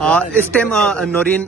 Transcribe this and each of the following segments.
اس time Noreen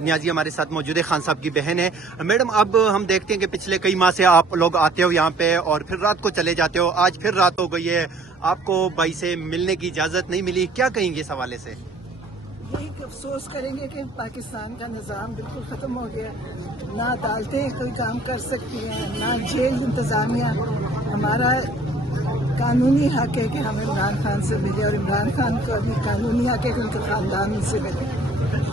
نیازی ہمارے ساتھ موجود ہے، خان صاحب کی بہن ہے. میڈم اب ہم دیکھتے ہیں کہ پچھلے کئی ماہ سے آپ لوگ آتے ہو یہاں پہ اور پھر رات کو چلے جاتے ہو. آج پھر رات ہو گئی ہے، آپ کو بھائی سے ملنے کی اجازت نہیں ملی، کیا کہیں گے اس حوالے سے؟ یہی افسوس کریں گے کہ پاکستان کا نظام بالکل ختم ہو گیا. نہ عدالتیں کوئی کام کر سکتی ہیں، نہ جیل انتظامیہ. ہمارا قانونی حق ہے کہ ہم عمران خان سے ملے اور عمران خان کو ابھی قانونی حق ہے کہ ان کے خاندان سے ملے.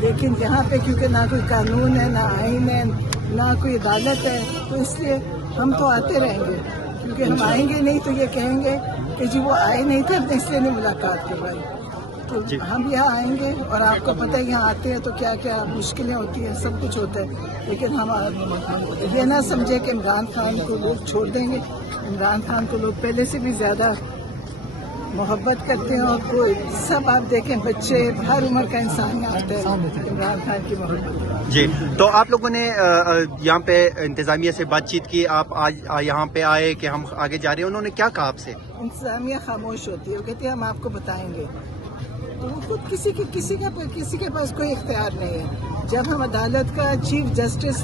لیکن یہاں پہ کیونکہ نہ کوئی قانون ہے، نہ آئین ہے، نہ کوئی عدالت ہے، تو اس لیے ہم تو آتے رہیں گے. کیونکہ ہم آئیں گے نہیں تو یہ کہیں گے کہ جی وہ آئے نہیں تھے، اس لیے نہیں ملاقات کروائی. تو ہم یہاں آئیں گے اور آپ کو پتہ ہے یہاں آتے ہیں تو کیا کیا مشکلیں ہوتی ہیں، سب کچھ ہوتا ہے. لیکن ہم یہ نہ سمجھے کہ عمران خان کو لوگ چھوڑ دیں گے. عمران خان کو لوگ پہلے سے بھی زیادہ محبت کرتے ہیں اور کوئی سب آپ دیکھیں بچے ہر عمر کا انسان آتا ہے عمران خان کی محبت. جی، تو آپ لوگوں نے یہاں پہ انتظامیہ سے بات چیت کی، آپ آج یہاں پہ آئے کہ ہم آگے جا رہے ہیں، انہوں نے کیا کہا آپ سے؟ انتظامیہ خاموش ہوتی ہے، وہ کہتے ہیں ہم آپ کو بتائیں گے. تو وہ خود کسی کے پاس کوئی اختیار نہیں ہے. جب ہم عدالت کا چیف جسٹس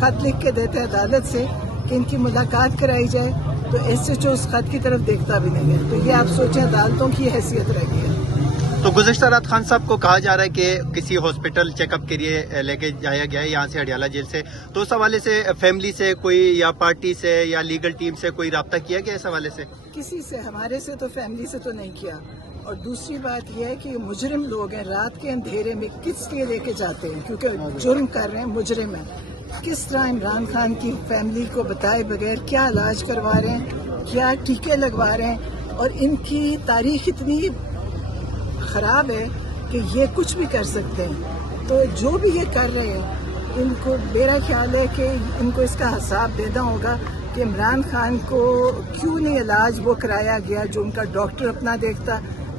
خط لکھ کے دیتے ہیں عدالت سے کہ ان کی ملاقات کرائی جائے تو ایس ایچ او اس خط کی طرف دیکھتا بھی نہیں ہے. تو یہ آپ سوچیں عدالتوں کی حیثیت رہ گئی ہے. تو گزشتہ رات خان صاحب کو کہا جا رہا ہے کہ کسی ہاسپٹل چیک اپ کے لیے لے کے جایا گیا ہے یہاں سے اڈیالہ جیل سے. تو اس حوالے سے فیملی سے کوئی یا پارٹی سے یا لیگل ٹیم سے کوئی رابطہ کیا گیا اس حوالے سے؟ کسی سے، ہمارے سے تو فیملی سے تو نہیں کیا. اور دوسری بات یہ ہے کہ یہ مجرم لوگ ہیں، رات کے اندھیرے میں کس لیے لے کے جاتے ہیں؟ کیونکہ جرم کر رہے ہیں، مجرم ہیں. کس طرح عمران خان کی فیملی کو بتائے بغیر کیا علاج کروا رہے ہیں، کیا ٹیکے لگوا رہے ہیں. اور ان کی تاریخ اتنی خراب ہے کہ یہ کچھ بھی کر سکتے ہیں. تو جو بھی یہ کر رہے ہیں ان کو میرا خیال ہے کہ ان کو اس کا حساب دینا ہوگا کہ عمران خان کو کیوں نہیں علاج وہ کرایا گیا جو ان کا ڈاکٹر اپنا دیکھتا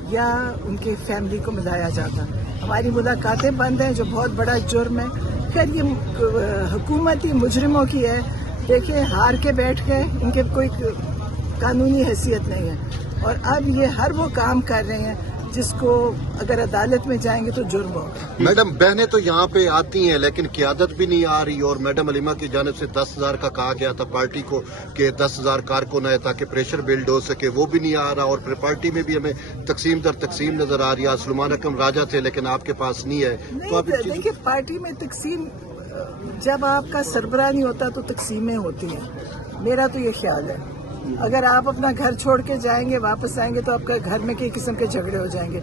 یا ان کی فیملی کو ملایا جاتا. ہماری ملاقاتیں بند ہیں جو بہت بڑا جرم ہے. خیر یہ حکومتی مجرموں کی ہے. دیکھیں ہار کے بیٹھ گئے، ان کے کوئی قانونی حیثیت نہیں ہے. اور اب یہ ہر وہ کام کر رہے ہیں جس کو اگر عدالت میں جائیں گے تو جرم ہوگا. میڈم بہنیں تو یہاں پہ آتی ہیں لیکن قیادت بھی نہیں آ رہی، اور میڈم علیمہ کی جانب سے 10,000 کا کہا گیا تھا پارٹی کو کہ 10,000 کارکن ہے تاکہ پریشر بلڈ ہو سکے، وہ بھی نہیں آ رہا. اور پھر پارٹی میں بھی ہمیں تقسیم در تقسیم نظر آ رہی ہے. سلمان اکرم راجہ تھے لیکن آپ کے پاس نہیں ہے. تو آپ دیکھیے پارٹی میں تقسیم جب آپ کا سربراہ نہیں ہوتا تو تقسیمیں ہوتی ہیں. میرا تو یہ خیال ہے اگر آپ اپنا گھر چھوڑ کے جائیں گے واپس آئیں گے تو آپ کا گھر میں کئی قسم کے جھگڑے ہو جائیں گے.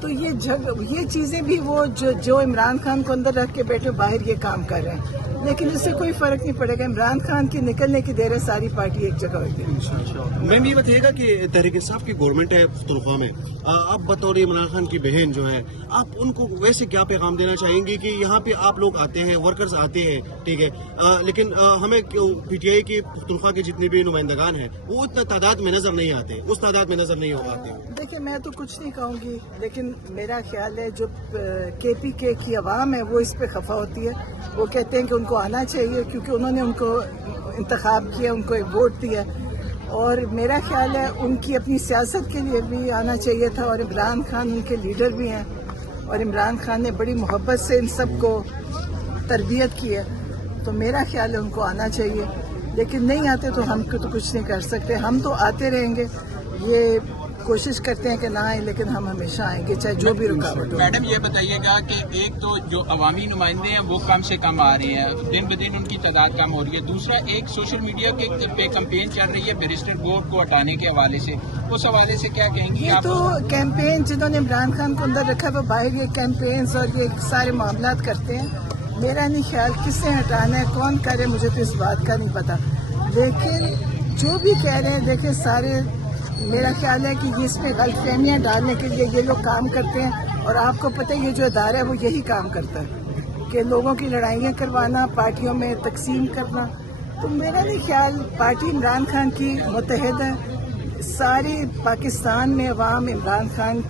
تو یہ چیزیں بھی وہ جو عمران خان کو اندر رکھ کے بیٹھے باہر یہ کام کر رہے ہیں. لیکن اس سے کوئی فرق نہیں پڑے گا. عمران خان کی نکلنے کی دیر ہے، ساری پارٹی ایک جگہ ہوگی. میم یہ بتائیے گا کہ تحریک انصاف کی گورنمنٹ ہے پختونخوا میں، آپ بطور عمران خان کی بہن جو ہے آپ ان کو ویسے کیا پیغام دینا چاہیں گے کہ یہاں پہ آپ لوگ آتے ہیں، ورکرز آتے ہیں، ٹھیک ہے، لیکن ہمیں پی ٹی آئی کے پختونخوا کے جتنے بھی نمائندگان ہیں وہ اتنا تعداد میں نظر نہیں آتے، اس تعداد میں نظر نہیں ہو پاتے. دیکھیں میں تو کچھ نہیں کہوں گی، لیکن میرا خیال ہے جو کے پی کے کی عوام ہے وہ اس پہ خفا ہوتی ہے. وہ کہتے ہیں کہ ان کو آنا چاہیے کیونکہ انہوں نے ان کو انتخاب کیا، ان کو ایک ووٹ دیا. اور میرا خیال ہے ان کی اپنی سیاست کے لیے بھی آنا چاہیے تھا. اور عمران خان ان کے لیڈر بھی ہیں اور عمران خان نے بڑی محبت سے ان سب کو تربیت کی ہے. تو میرا خیال ہے ان کو آنا چاہیے. لیکن نہیں آتے تو ہم کو تو کچھ نہیں کر سکتے. ہم تو آتے رہیں گے، یہ کوشش کرتے ہیں کہ نہ آئیں لیکن ہم ہمیشہ آئیں گے چاہے جو بھی رکاوٹ ہو. میڈم یہ بتائیے گا کہ ایک تو جو عوامی نمائندے ہیں وہ کم سے کم آ رہے ہیں، دن بدن ان کی تعداد کم ہو رہی ہے. دوسرا ایک سوشل میڈیا کے پہ کمپین چل رہی ہے بیرسٹر گوڈ کو ہٹانے کے حوالے سے، اس حوالے سے کیا کہیں گی یہ آپ؟ تو کیمپین جنہوں نے عمران خان کو اندر رکھا وہ باہر یہ کیمپینز اور یہ سارے معاملات کرتے ہیں. میرا نہیں خیال کس سے ہٹانا ہے، کون کرے، مجھے تو اس بات کا نہیں پتا. لیکن جو بھی کہہ رہے ہیں دیکھیں سارے، میرا خیال ہے کہ اس میں غلط فہمیاں ڈالنے کے لیے یہ لوگ کام کرتے ہیں. اور آپ کو پتہ ہے یہ جو ادارہ ہے وہ یہی کام کرتا ہے کہ لوگوں کی لڑائیاں کروانا، پارٹیوں میں تقسیم کرنا. تو میرا نہیں خیال، پارٹی عمران خان کی متحد ہے. ساری پاکستان میں عوام عمران خان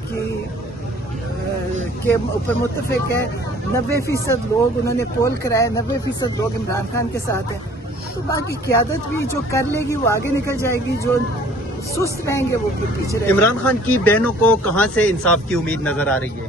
کے اوپر متفق ہے. 90% لوگ انہوں نے پول کرایا، 90% لوگ عمران خان کے ساتھ ہیں. تو باقی قیادت بھی جو کر لے گی وہ آگے نکل جائے گی، جو سست رہیں گے وہ پیچھے رہیں گے. عمران خان کی بہنوں کو کہاں سے انصاف کی امید نظر آ رہی ہے؟